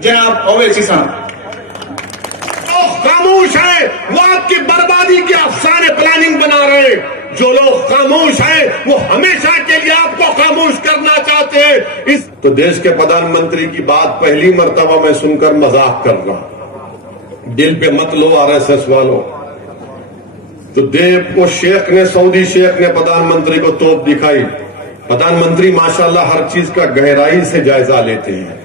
जनाब ओवैसी साहब जो खामोश है वो आपकी बर्बादी के अफसाने प्लानिंग बना रहे हैं। जो लोग खामोश हैं वो हमेशा के लिए आपको खामोश करना चाहते हैं। इस तो देश के प्रधानमंत्री की बात पहली मर्तबा मैं सुनकर मजाक कर रहा हूं। दिल पे मत लो आरएसएस वालों। तो देव को शेख ने, सऊदी शेख ने प्रधानमंत्री को तोप दिखाई। प्रधानमंत्री माशाल्लाह हर चीज का गहराई से जायजा लेते हैं।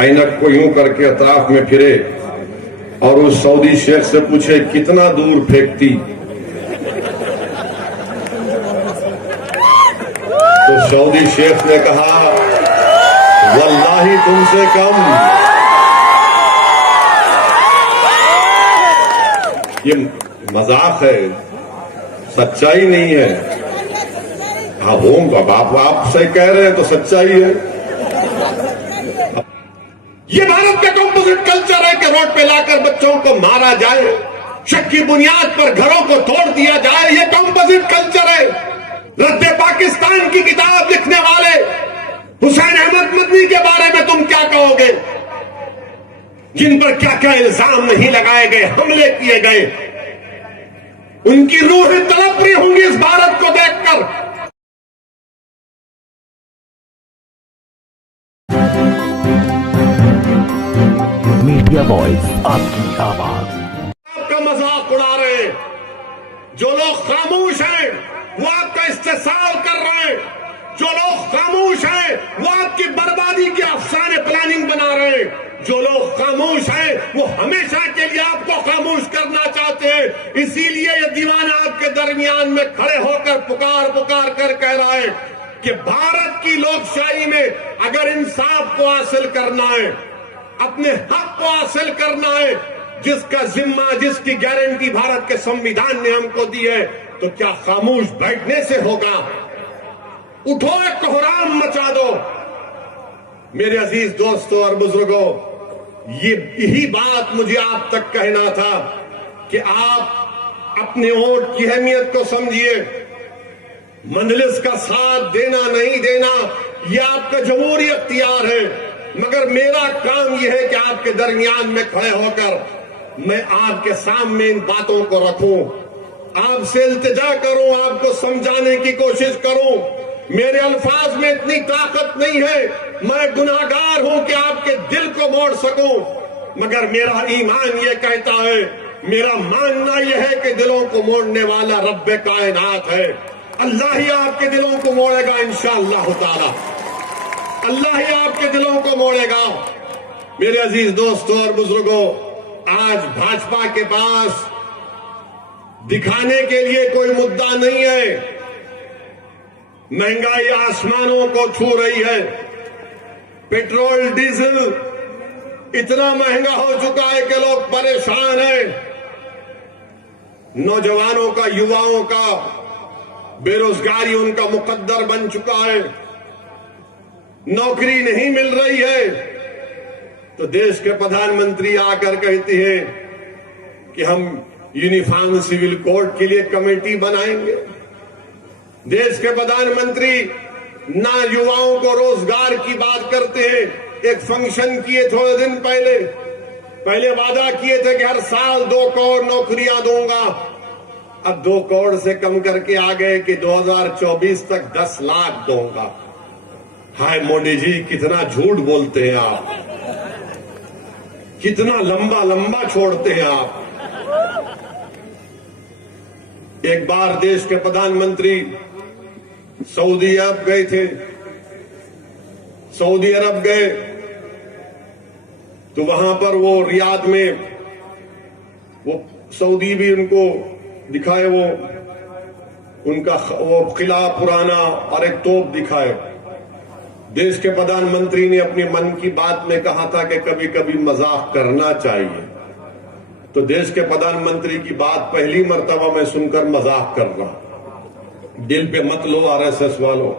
ऐनक को यूं करके अतराफ में फिरे और उस सऊदी शेख से पूछे कितना दूर फेंकती, तो सऊदी शेख ने कहा वल्लाही तुमसे कम। ये मजाक है, सच्चाई नहीं है। हाँ होगा, आप सही कह रहे हैं तो सच्चाई है। ये भारत का कंपोजिट कल्चर है कि रोड पे लाकर बच्चों को मारा जाए, शक की बुनियाद पर घरों को तोड़ दिया जाए। ये कंपोजिट कल्चर है। रद्दे पाकिस्तान की किताब लिखने वाले हुसैन अहमद मदनी के बारे में तुम क्या कहोगे, जिन पर क्या क्या इल्जाम नहीं लगाए गए, हमले किए गए। उनकी रूहें तड़प रही होंगी इस भारत को देखकर। मीडिया वॉइस, आपकी आवाज। आपका मजाक उड़ा रहे हैं। जो लोग खामोश हैं वो आपका इस्तेसाल कर रहे हैं। जो लोग खामोश हैं वो आपकी बर्बादी के अफसाने प्लानिंग बना रहे हैं। जो लोग खामोश हैं वो हमेशा के लिए आपको खामोश करना चाहते हैं। इसीलिए ये दीवाना आपके दरमियान में खड़े होकर पुकार पुकार कर कह रहा है कि भारत की लोकशाही में अगर इंसाफ को हासिल करना है, अपने हक को हासिल करना है, जिसका जिम्मा, जिसकी गारंटी भारत के संविधान ने हमको दी है, तो क्या खामोश बैठने से होगा? उठो, एक कोहराम मचा दो। मेरे अजीज दोस्तों और बुजुर्गों, यही बात मुझे आप तक कहना था कि आप अपने वोट की अहमियत को समझिए। मंजलिस का साथ देना नहीं देना यह आपका जमहूरी इख्तियार है, मगर मेरा काम यह है कि आपके दरमियान में खड़े होकर मैं आपके सामने इन बातों को रखूं, आपसे इल्तिजा करूं, आपको समझाने की कोशिश करूं। मेरे अल्फाज में इतनी ताकत नहीं है, मैं गुनाहगार हूं कि आपके दिल को मोड़ सकूं, मगर मेरा ईमान यह कहता है, मेरा मानना यह है कि दिलों को मोड़ने वाला रब्बे कायनात है। अल्लाह ही आपके दिलों को मोड़ेगा इंशाअल्लाह ताला। अल्लाह ही आपके दिलों को मोड़ेगा। मेरे अजीज दोस्तों और बुजुर्गों, आज भाजपा के पास दिखाने के लिए कोई मुद्दा नहीं है। महंगाई आसमानों को छू रही है। पेट्रोल डीजल इतना महंगा हो चुका है कि लोग परेशान हैं। नौजवानों का, युवाओं का बेरोजगारी उनका मुकद्दर बन चुका है। नौकरी नहीं मिल रही है, तो देश के प्रधानमंत्री आकर कहते हैं कि हम यूनिफॉर्म सिविल कोड के लिए कमेटी बनाएंगे। देश के प्रधानमंत्री ना युवाओं को रोजगार की बात करते हैं। एक फंक्शन किए थोड़े दिन पहले वादा किए थे कि हर साल 2 करोड़ नौकरियां दूंगा। अब 2 करोड़ से कम करके आ गए कि 2024 तक 10 लाख दूंगा। हाय मोदी जी, कितना झूठ बोलते हैं आप, कितना लंबा लंबा छोड़ते हैं आप। एक बार देश के प्रधानमंत्री सऊदी अरब गए थे। सऊदी अरब गए तो वहां पर वो रियाद में वो सऊदी भी उनको दिखाए, वो उनका वो किला पुराना और एक तोप दिखाए। देश के प्रधानमंत्री ने अपने मन की बात में कहा था कि कभी कभी मजाक करना चाहिए। तो देश के प्रधानमंत्री की बात पहली मर्तबा मैं सुनकर मजाक कर रहा हूं। दिल पे मत लो आरएसएस वालों।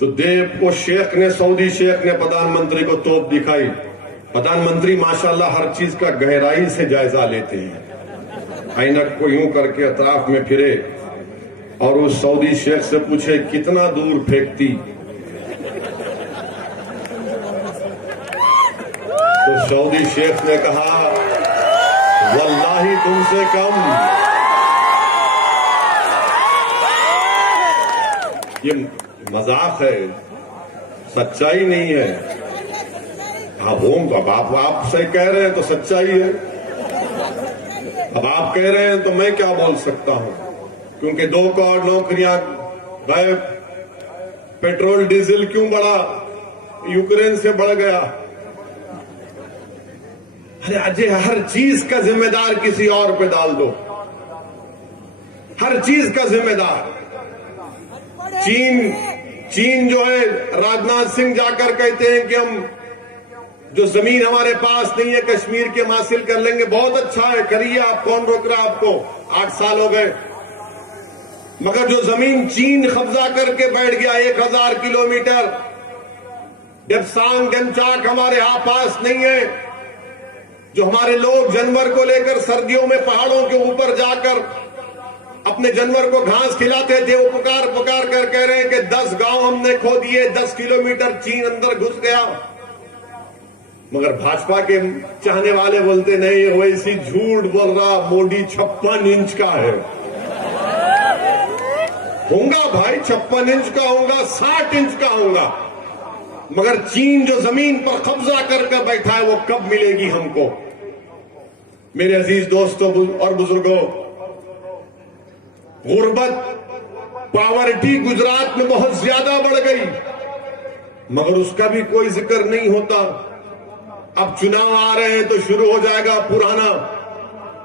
तो देव को शेख ने, सऊदी शेख ने प्रधानमंत्री को तोप दिखाई। प्रधानमंत्री माशाल्लाह हर चीज का गहराई से जायजा लेते हैं। ऐनक को यूं करके अतराफ में फिरे और उस सऊदी शेख से पूछे कितना दूर फेंकती, सऊदी शेख ने कहा वल्लाही तुमसे कम। ये मजाक है, सच्चाई नहीं है। हाँ होम तो अब आप सही कह रहे हैं तो सच्चाई है, अब आप कह रहे हैं तो मैं क्या बोल सकता हूं, क्योंकि 2 करोड़ नौकरियां गायब। पेट्रोल डीजल क्यों बढ़ा? यूक्रेन से बढ़ गया। अरे अजय, हर चीज का जिम्मेदार किसी और पे डाल दो, हर चीज का जिम्मेदार। चीन जो है, राजनाथ सिंह जाकर कहते हैं कि हम जो जमीन हमारे पास नहीं है कश्मीर के हम हासिल कर लेंगे। बहुत अच्छा है, करिए आप, कौन रोक रहा आपको? 8 साल हो गए। मगर जो जमीन चीन कब्जा करके बैठ गया 1000 किलोमीटर, डेप्सांग गंचाक हमारे यहां पास नहीं है। जो हमारे लोग जानवर को लेकर सर्दियों में पहाड़ों के ऊपर जाकर अपने जानवर को घास खिलाते थे, वो पुकार पुकार कर कह रहे हैं कि 10 गांव हमने खो दिए, 10 किलोमीटर चीन अंदर घुस गया। मगर भाजपा के चाहने वाले बोलते नहीं, वैसी झूठ बोल रहा, मोदी 56 इंच का है। होगा भाई, 56 इंच का होगा, 60 इंच का होगा, मगर चीन जो जमीन पर कब्जा करके बैठा है वो कब मिलेगी हमको? मेरे अजीज दोस्तों और बुजुर्गों, गुर्बत, पॉवर्टी गुजरात में बहुत ज्यादा बढ़ गई, मगर उसका भी कोई जिक्र नहीं होता। अब चुनाव आ रहे हैं तो शुरू हो जाएगा पुराना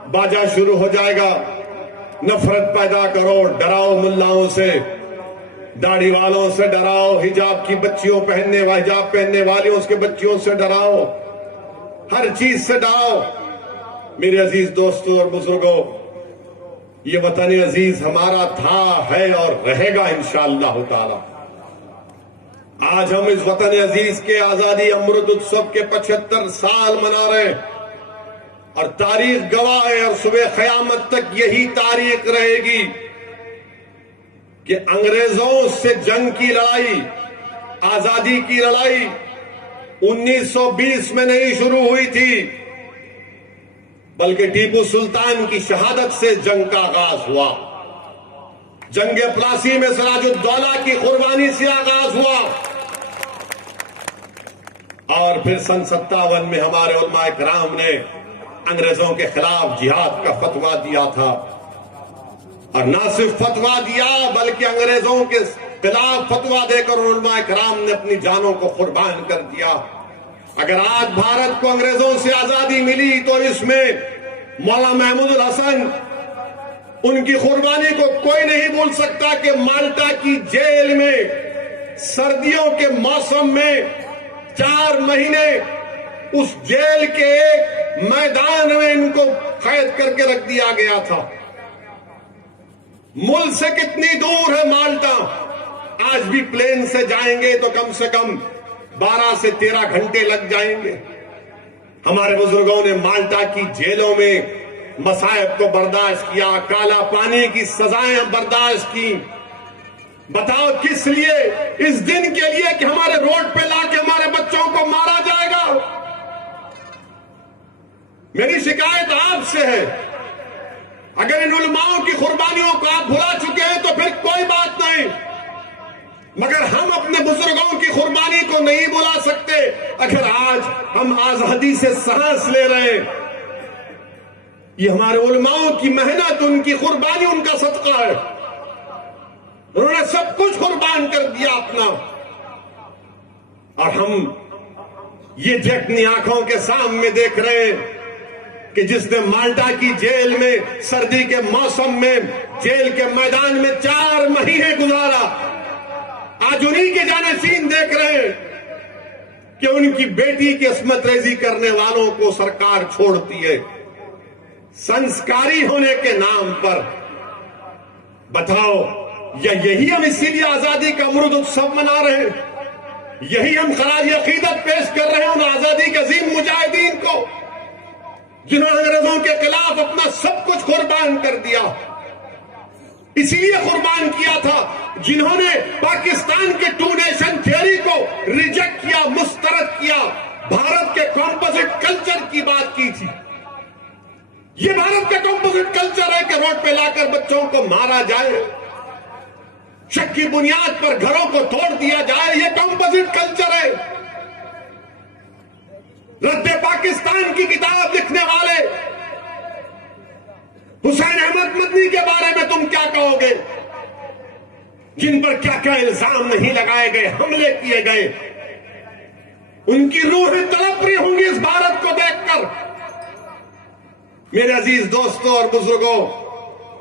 बाजा, शुरू हो जाएगा। नफरत पैदा करो, डराओ मुल्लाओं से, दाढ़ी वालों से डराओ, हिजाब की बच्चियों हिजाब पहनने वालियों उसके बच्चियों से डराओ, हर चीज से डराओ। मेरे अजीज दोस्तों और बुजुर्गों, ये वतन अजीज हमारा था, है और रहेगा इंशाअल्लाह ताला। आज हम इस वतन अजीज के आजादी अमृत उत्सव के 75 साल मना रहे हैं और तारीख गवाह है और सुबह क़यामत तक यही तारीख रहेगी कि अंग्रेजों से जंग की लड़ाई, आजादी की लड़ाई 1920 में नहीं शुरू हुई थी, बल्कि टीपू सुल्तान की शहादत से जंग का आगाज हुआ। जंग प्लासी में सिराजुद्दौला की कुर्बानी से आगाज हुआ और फिर सन 57 में हमारे उलमा इकराम ने अंग्रेजों के खिलाफ जिहाद का फतवा दिया था। और ना सिर्फ फतवा दिया बल्कि अंग्रेजों के खिलाफ फतवा देकर उलमा इकराम ने अपनी जानों को कुर्बान कर दिया। अगर आज भारत को अंग्रेजों से आजादी मिली तो इसमें मौलाना महमूदुल हसन, उनकी कुर्बानी को कोई नहीं भूल सकता कि माल्टा की जेल में सर्दियों के मौसम में 4 महीने उस जेल के एक मैदान में इनको कैद करके रख दिया गया था। मुल्क से कितनी दूर है माल्टा? आज भी प्लेन से जाएंगे तो कम से कम 12 से 13 घंटे लग जाएंगे। हमारे बुजुर्गों ने माल्टा की जेलों में मसाइब को बर्दाश्त किया, काला पानी की सजाएं बर्दाश्त की। बताओ किस लिए? इस दिन के लिए कि हमारे रोड पे लाके हमारे बच्चों को मारा जाएगा। मेरी शिकायत आपसे है, अगर इन उलमाओं की कुर्बानियों को आप भुला चुके हैं तो फिर कोई बात नहीं, मगर हम अपने बुजुर्गों की कुर्बानी को नहीं भुला सकते। अगर आज हम आजादी से सांस ले रहे हैं, ये हमारे उलमाओं की मेहनत, उनकी कुर्बानी, उनका सदका है। उन्होंने सब कुछ कुर्बान कर दिया अपना, और हम ये अपनी आंखों के सामने देख रहे हैं कि जिसने माल्टा की जेल में सर्दी के मौसम में जेल के मैदान में 4 महीने गुजारा, आज उन्हीं के जानिसीन देख रहे हैं कि उनकी बेटी की अस्मत रेजी करने वालों को सरकार छोड़ती है संस्कारी होने के नाम पर। बताओ, या यही हम इसीलिए आजादी का अमृत उत्सव मना रहे हैं? यही हम खराज अकीदत पेश कर रहे हैं उन आजादी के अजीम मुजाहिदीन को जिन्होंने अंग्रेजों के खिलाफ अपना सब कुछ कुर्बान कर दिया। इसीलिए कुर्बान किया था जिन्होंने पाकिस्तान के 2 नेशन थियरी को रिजेक्ट किया, मुस्तरद किया, भारत के कॉम्पोजिट कल्चर की बात की थी। ये भारत का कॉम्पोजिट कल्चर है कि रोड पे लाकर बच्चों को मारा जाए, शक की बुनियाद पर घरों को तोड़ दिया जाए। ये कॉम्पोजिट कल्चर है। रद्दे पाकिस्तान की किताब लिखने वाले हुसैन अहमद मदनी के बारे में तुम क्या कहोगे, जिन पर क्या क्या इल्जाम नहीं लगाए गए, हमले किए गए। उनकी रूहें तड़प रही होंगी इस भारत को देखकर। मेरे अजीज दोस्तों और बुजुर्गों,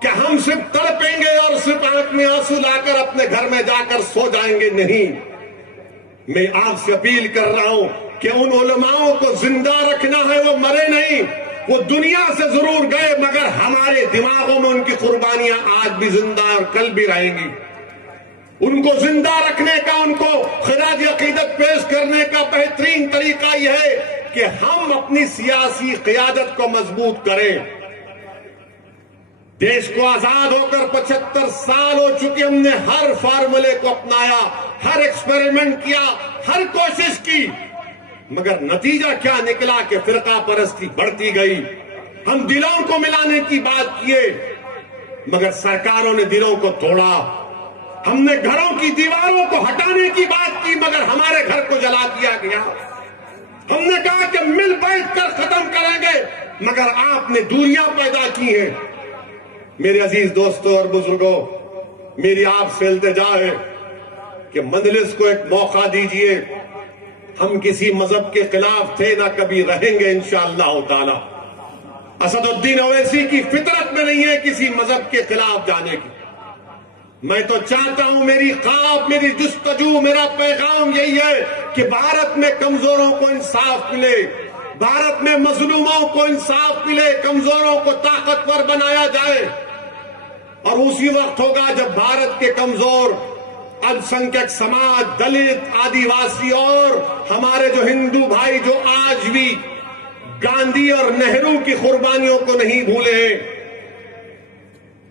क्या हम सिर्फ तड़पेंगे और सिर्फ आंख में आंसू लाकर अपने घर में जाकर सो जाएंगे? नहीं। मैं आपसे अपील कर रहा हूं कि उन उलमाओं को जिंदा रखना है, वो मरे नहीं। वो दुनिया से जरूर गए, मगर हमारे दिमागों में उनकी कुर्बानियां आज भी जिंदा और कल भी रहेंगी। उनको जिंदा रखने का, उनको खिराज अकीदत पेश करने का बेहतरीन तरीका यह है कि हम अपनी सियासी क़ियादत को मजबूत करें। देश को आजाद होकर 75 साल हो चुके, हमने हर फार्मूले को अपनाया, हर एक्सपेरिमेंट किया, हर कोशिश की, मगर नतीजा क्या निकला कि फिरका परस्ती बढ़ती गई। हम दिलों को मिलाने की बात किए, मगर सरकारों ने दिलों को तोड़ा। हमने घरों की दीवारों को हटाने की बात की, मगर हमारे घर को जला दिया गया। हमने कहा कि मिल बैठ कर खत्म करेंगे, मगर आपने दूरियां पैदा की हैं। मेरे अजीज दोस्तों और बुजुर्गों, मेरी आपसे इल्तिजा है कि मजलिस को एक मौका दीजिए। हम किसी मजहब के खिलाफ थे, ना कभी रहेंगे इंशाअल्लाह ताला। असदुद्दीन ओवैसी की फितरत में नहीं है किसी मजहब के खिलाफ जाने की। मैं तो चाहता हूं, मेरी ख्वाब, मेरी जुस्तजू, मेरा पैगाम यही है कि भारत में कमजोरों को इंसाफ मिले, भारत में मजलूमों को इंसाफ मिले, कमजोरों को ताकतवर बनाया जाए। और उसी वक्त होगा जब भारत के कमजोर अल्पसंख्यक समाज, दलित, आदिवासी और हमारे जो हिंदू भाई जो आज भी गांधी और नेहरू की कुर्बानियों को नहीं भूले हैं,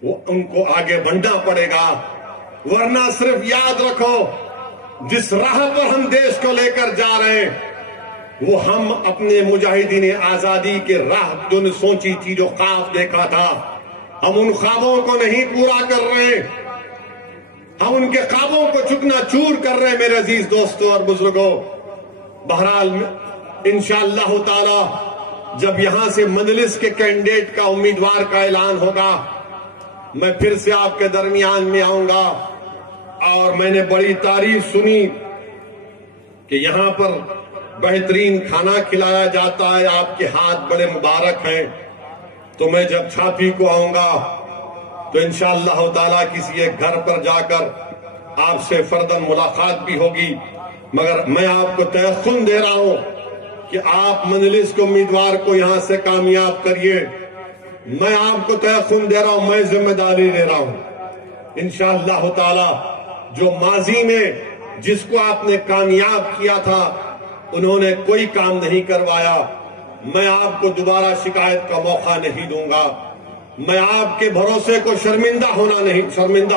वो उनको आगे बढ़ना पड़ेगा। वरना सिर्फ याद रखो, जिस राह पर हम देश को लेकर जा रहे हैं, वो हम अपने मुजाहिदीन आजादी के राह जो ने सोची थी, जो ख्वाब देखा था, हम उन ख्वाबों को नहीं पूरा कर रहे। हम उनके ख्वाबों को चुकना चूर कर रहे हैं। मेरे अजीज दोस्तों और बुजुर्गों, बहरहाल इंशाअल्लाह ताला जब यहां से मजलिस के कैंडिडेट का, उम्मीदवार का ऐलान होगा, मैं फिर से आपके दरमियान में आऊंगा। और मैंने बड़ी तारीफ सुनी कि यहां पर बेहतरीन खाना खिलाया जाता है, आपके हाथ बड़े मुबारक हैं। तो मैं जब छापी को आऊंगा तो इंशाअल्लाह ताला किसी एक घर पर जाकर आपसे फर्दन मुलाकात भी होगी। मगर मैं आपको तयक़ुन दे रहा हूं कि आप मजलिस के उम्मीदवार को यहां से कामयाब करिए। मैं आपको तयक़ुन दे रहा हूं, मैं जिम्मेदारी ले रहा हूं। इंशाअल्लाह ताला जो माजी में जिसको आपने कामयाब किया था, उन्होंने कोई काम नहीं करवाया, मैं आपको दोबारा शिकायत का मौका नहीं दूंगा। मैं आपके भरोसे को शर्मिंदा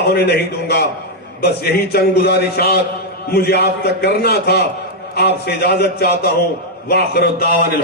होने नहीं दूंगा। बस यही चंद गुजारिशात मुझे आप तक करना था। आपसे इजाजत चाहता हूं। वाखिर दावानिल